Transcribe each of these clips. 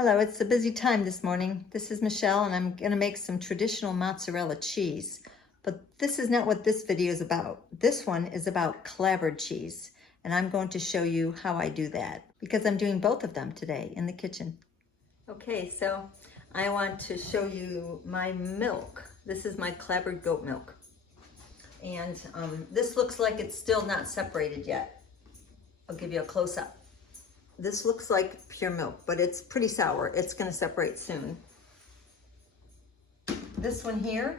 Hello, it's a busy time this morning. This is Michelle and I'm going to make some traditional mozzarella cheese. But this is not what this video is about. This one is about clabbered cheese. And I'm going to show you how I do that because I'm doing both of them today in the kitchen. Okay, so I want to show you my milk. This is my clabbered goat milk. And this looks like it's still not separated yet. I'll give you a close-up. This looks like pure milk, but it's pretty sour. It's going to separate soon. This one here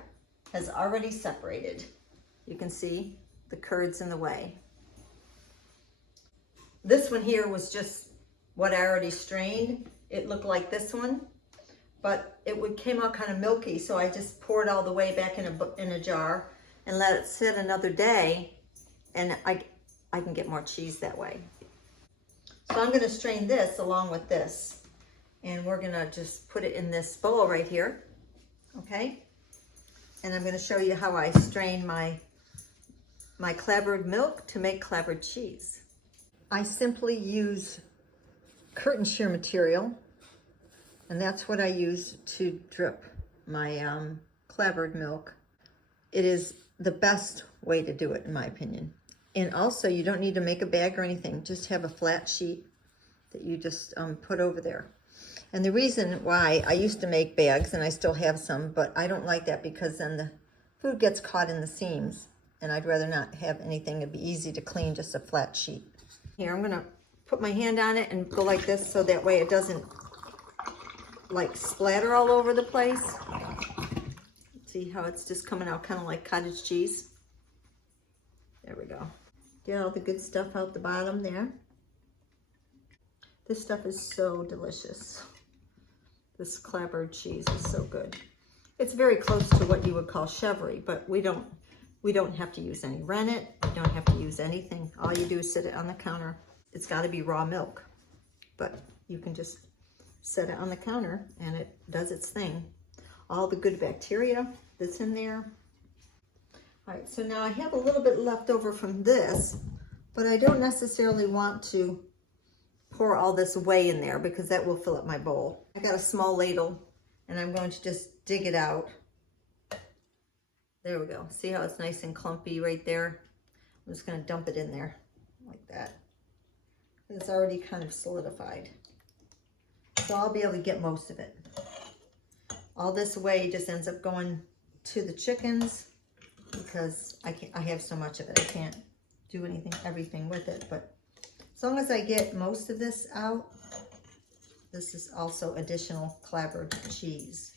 has already separated. You can see the curds in the whey. This one here was just what I already strained. It looked like this one, but it came out kind of milky, so I just poured all the whey back in a jar and let it sit another day, and I can get more cheese that way. So I'm going to strain this along with this, and we're going to just put it in this bowl right here, okay? And I'm going to show you how I strain my clabbered milk to make clabbered cheese. I simply use curtain shear material, and that's what I use to drip my clabbered milk. It is the best way to do it, in my opinion. And also, you don't need to make a bag or anything. Just have a flat sheet that you just put over there. And the reason why I used to make bags, and I still have some, but I don't like that because then the food gets caught in the seams. And I'd rather not have anything. It'd be easy to clean, just a flat sheet. Here, I'm gonna put my hand on it and go like this so that way it doesn't like splatter all over the place. See how it's just coming out kind of like cottage cheese? There we go. Get all the good stuff out the bottom there. This stuff is so delicious. This clabbered cheese is so good. It's very close to what you would call chèvre, but we don't have to use any rennet. We don't have to use anything. All you do is sit it on the counter. It's got to be raw milk, but you can just set it on the counter and it does its thing. All the good bacteria that's in there. All right, so now I have a little bit left over from this, but I don't necessarily want to pour all this whey in there because that will fill up my bowl. I got a small ladle and I'm going to just dig it out. There we go. See how it's nice and clumpy right there? I'm just going to dump it in there like that. It's already kind of solidified. So I'll be able to get most of it. All this whey just ends up going to the chickens because I have so much of it. I can't do everything with it, but as long as I get most of this out, this is also additional clabbered cheese.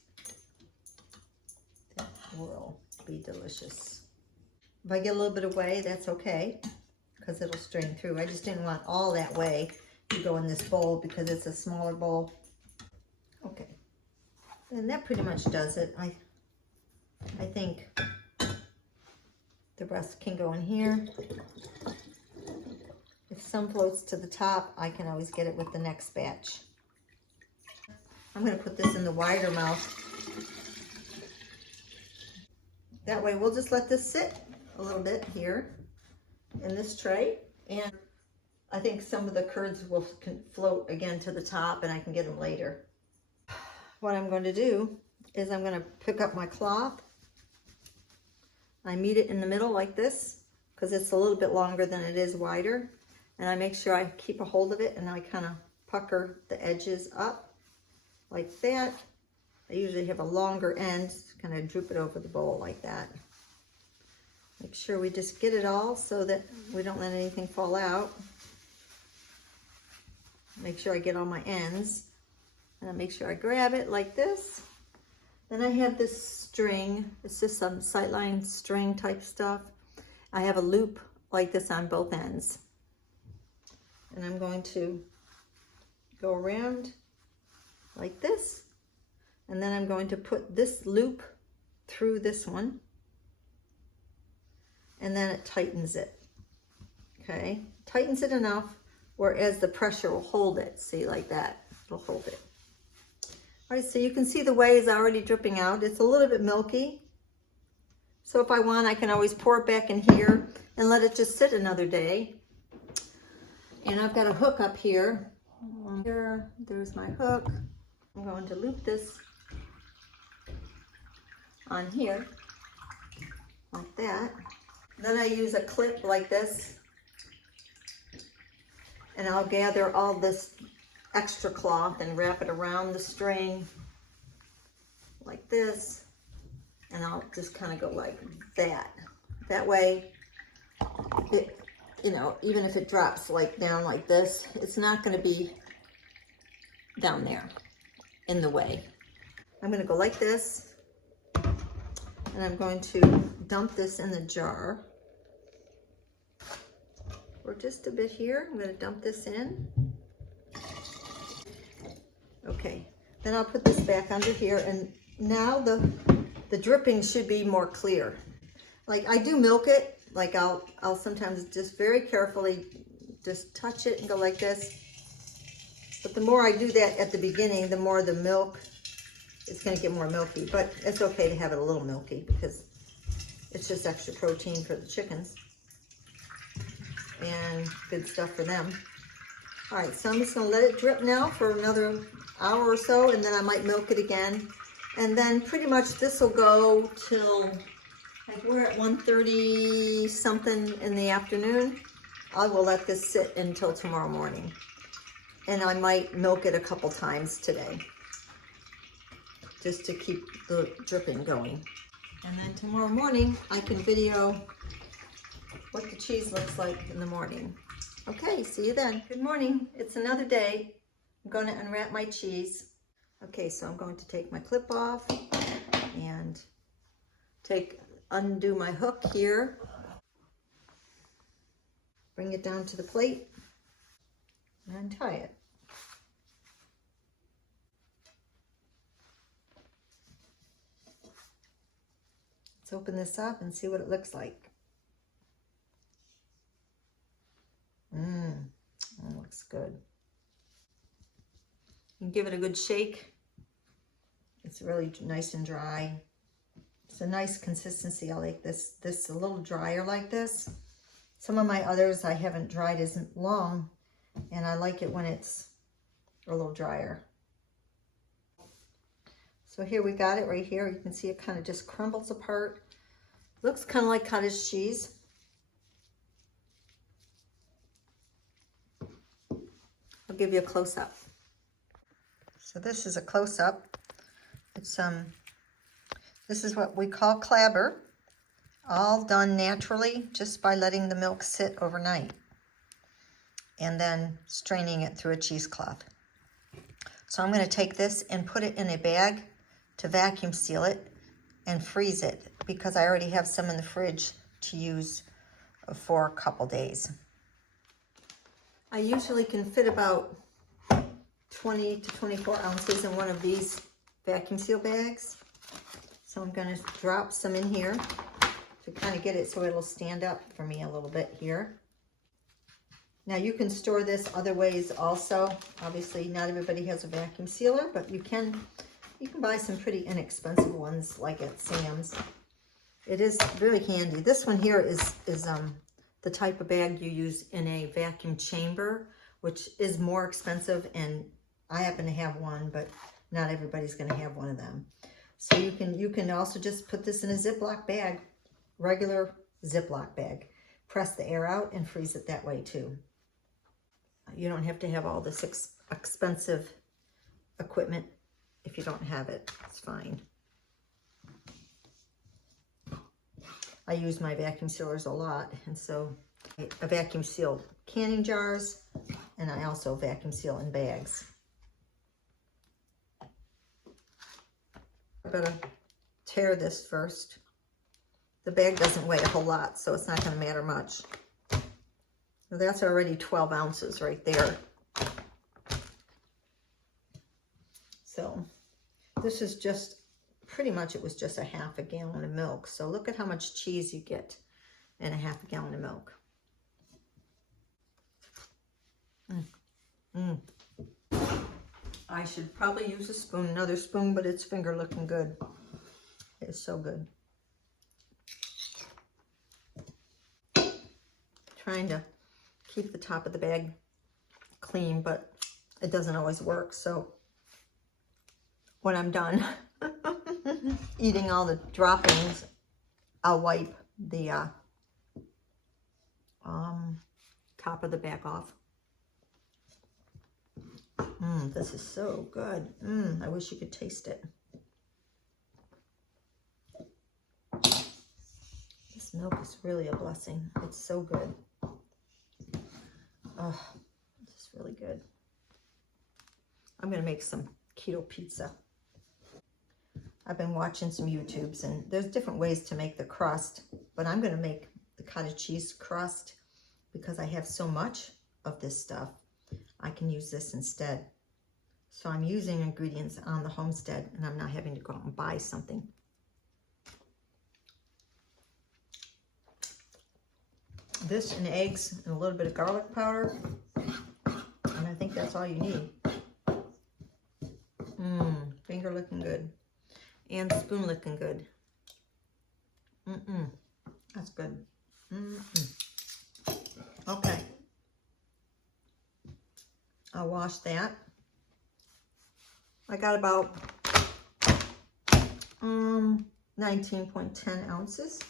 That will be delicious. If I get a little bit of whey, that's okay, because it'll strain through. I just didn't want all that whey to go in this bowl because it's a smaller bowl. Okay, and that pretty much does it. I think the rest can go in here. If some floats to the top, I can always get it with the next batch. I'm going to put this in the wider mouth. That way we'll just let this sit a little bit here in this tray. And I think some of the curds can float again to the top and I can get them later. What I'm going to do is I'm going to pick up my cloth. I meet it in the middle like this because it's a little bit longer than it is wider. And I make sure I keep a hold of it and I kind of pucker the edges up like that. I usually have a longer end, kind of droop it over the bowl like that. Make sure we just get it all so that we don't let anything fall out. Make sure I get all my ends. And I make sure I grab it like this. Then I have this string. It's just some sightline string type stuff. I have a loop like this on both ends. And I'm going to go around like this. And then I'm going to put this loop through this one. And then it tightens it. Okay, tightens it enough whereas the pressure will hold it. See, like that, it'll hold it. All right, so you can see the whey is already dripping out. It's a little bit milky. So if I want, I can always pour it back in here and let it just sit another day. And I've got a hook up here. There's my hook. I'm going to loop this on here, like that. Then I use a clip like this, and I'll gather all this extra cloth and wrap it around the string like this, and I'll just kind of go like that. That way, it, you know, even if it drops like down like this, it's not going to be down there in the way. I'm going to go like this, and I'm going to dump this in the jar. Or just a bit here. I'm going to dump this in. Okay, then I'll put this back under here, and now the dripping should be more clear. Like I do milk it, like I'll sometimes just very carefully just touch it and go like this. But the more I do that at the beginning, the more the milk is going to get more milky. But it's okay to have it a little milky because it's just extra protein for the chickens and good stuff for them. All right, so I'm just going to let it drip now for another hour or so, and then I might milk it again. And then pretty much this will go till, like we're at 1:30 something in the afternoon. I will let this sit until tomorrow morning. And I might milk it a couple times today, just to keep the dripping going. And then tomorrow morning, I can video what the cheese looks like in the morning. Okay, see you then. Good morning, it's another day. I'm going to unwrap my cheese. Okay, so I'm going to take my clip off and undo my hook here. Bring it down to the plate and untie it. Let's open this up and see what it looks like. That looks good. You can give it a good shake. It's really nice and dry. It's a nice consistency. I like this a little drier like this. Some of my others I haven't dried as long, and I like it when it's a little drier. So here we got it right here. You can see it kind of just crumbles apart. Looks kind of like cottage cheese. I'll give you a close-up. So this is a close-up. It's this is what we call clabber, all done naturally just by letting the milk sit overnight and then straining it through a cheesecloth. So I'm going to take this and put it in a bag to vacuum seal it and freeze it, because I already have some in the fridge to use for a couple days. I usually can fit about 20 to 24 ounces in one of these vacuum seal bags. So I'm going to drop some in here to kind of get it so it'll stand up for me a little bit here. Now you can store this other ways also. Obviously not everybody has a vacuum sealer, but you can buy some pretty inexpensive ones like at Sam's. It is very handy. This one here is the type of bag you use in a vacuum chamber, which is more expensive, and I happen to have one, but not everybody's going to have one of them. So you can also just put this in a Ziploc bag, regular Ziploc bag. Press the air out and freeze it that way too. You don't have to have all this expensive equipment if you don't have it. It's fine. I use my vacuum sealers a lot, and so I vacuum seal canning jars, and I also vacuum seal in bags. I better tear this first. The bag doesn't weigh a whole lot, so it's not going to matter much. So that's already 12 ounces right there. So this is just, pretty much it was just a half a gallon of milk. So look at how much cheese you get in a half a gallon of milk. I should probably use a spoon, another spoon, but it's finger looking good. It's so good. Trying to keep the top of the bag clean, but it doesn't always work. So when I'm done eating all the droppings, I'll wipe the top of the bag off. This is so good. I wish you could taste it. This milk is really a blessing. It's so good. Oh, this is really good. I'm gonna make some keto pizza. I've been watching some YouTubes, and there's different ways to make the crust, but I'm gonna make the cottage cheese crust because I have so much of this stuff. I can use this instead. So I'm using ingredients on the homestead, and I'm not having to go out and buy something. This and eggs and a little bit of garlic powder, and I think that's all you need. Finger looking good. And spoon looking good. That's good. Okay. I'll wash that. I got about 19.10 ounces.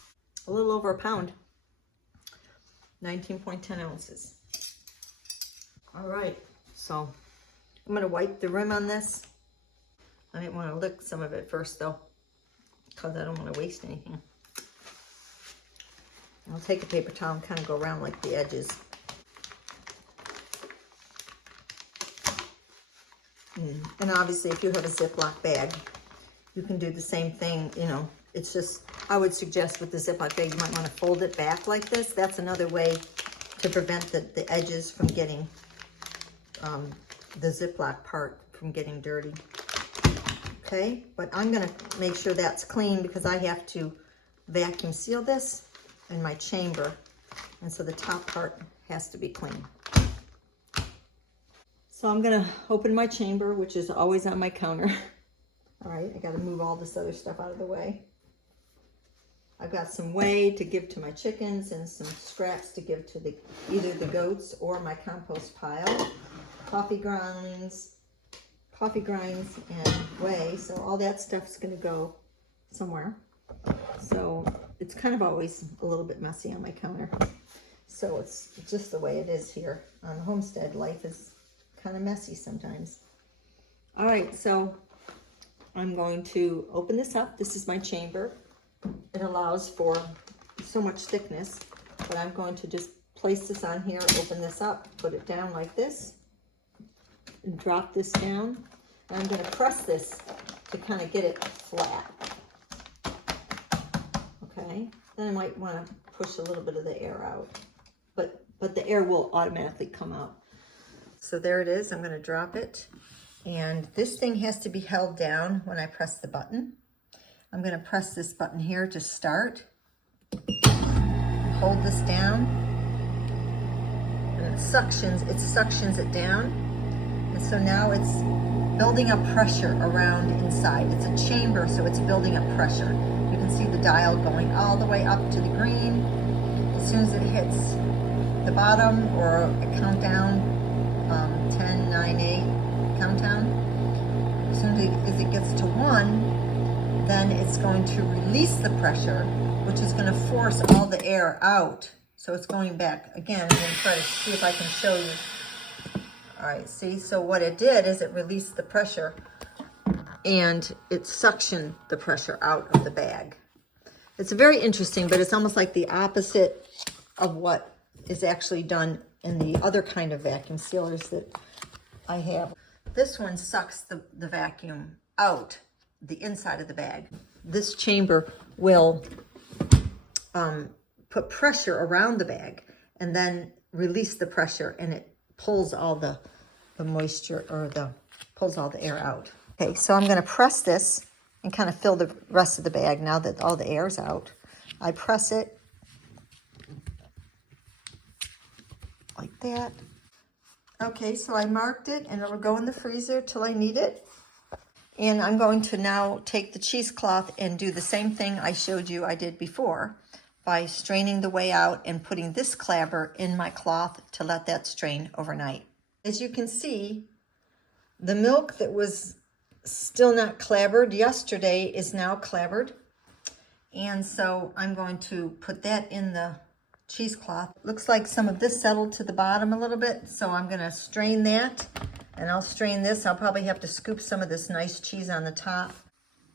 A little over a pound. 19.10 ounces. All right, so I'm gonna wipe the rim on this. I didn't want to lick some of it first though, because I don't want to waste anything. I'll take a paper towel and kind of go around like the edges. And obviously if you have a Ziploc bag, you can do the same thing, you know. It's just, I would suggest with the Ziploc bag, you might want to fold it back like this. That's another way to prevent the edges from getting, the Ziploc part from getting dirty. Okay, but I'm gonna make sure that's clean because I have to vacuum seal this in my chamber. And so the top part has to be clean. So I'm gonna open my chamber, which is always on my counter. All right, I gotta move all this other stuff out of the way. I've got some whey to give to my chickens and some scraps to give to either the goats or my compost pile. Coffee grinds and whey, so all that stuff's gonna go somewhere. So it's kind of always a little bit messy on my counter. So it's just the way it is here on the homestead. Life is kind of messy sometimes. All right, so I'm going to open this up. This is my chamber. It allows for so much thickness, but I'm going to just place this on here, open this up, put it down like this, and drop this down. And I'm going to press this to kind of get it flat. Okay, then I might want to push a little bit of the air out, but the air will automatically come out. So there it is. I'm going to drop it, and this thing has to be held down when I press the button. I'm going to press this button here to start. Hold this down, and it suctions it down, and so now it's building up pressure around inside. It's a chamber, so it's building up pressure. You can see the dial going all the way up to the green. As soon as it hits the bottom, or a countdown, 10, 9, 8 countdown, as soon as it gets to 1, then it's going to release the pressure, which is going to force all the air out. So it's going back again. I'm going to try to see if I can show you. All right, see, so what it did is it released the pressure and it suctioned the pressure out of the bag. It's very interesting, but it's almost like the opposite of what is actually done in the other kind of vacuum sealers that I have. This one sucks the vacuum out the inside of the bag. This chamber will put pressure around the bag and then release the pressure, and it pulls all the moisture, or pulls all the air out. Okay, so I'm going to press this and kind of fill the rest of the bag now that all the air's out. I press it like that. Okay, so I marked it, and it'll go in the freezer till I need it. And I'm going to now take the cheesecloth and do the same thing I showed you I did before by straining the whey out and putting this clabber in my cloth to let that strain overnight. As you can see, the milk that was still not clabbered. Yesterday is now clabbered. And so I'm going to put that in the cheesecloth. Looks like some of this settled to the bottom a little bit, so I'm gonna strain that, and I'll strain this. I'll probably have to scoop some of this nice cheese on the top.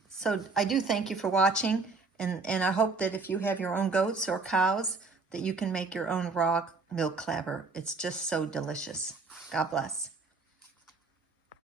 So I do thank you for watching, and I hope that if you have your own goats or cows, that you can make your own raw milk clabber. It's just so delicious. God bless.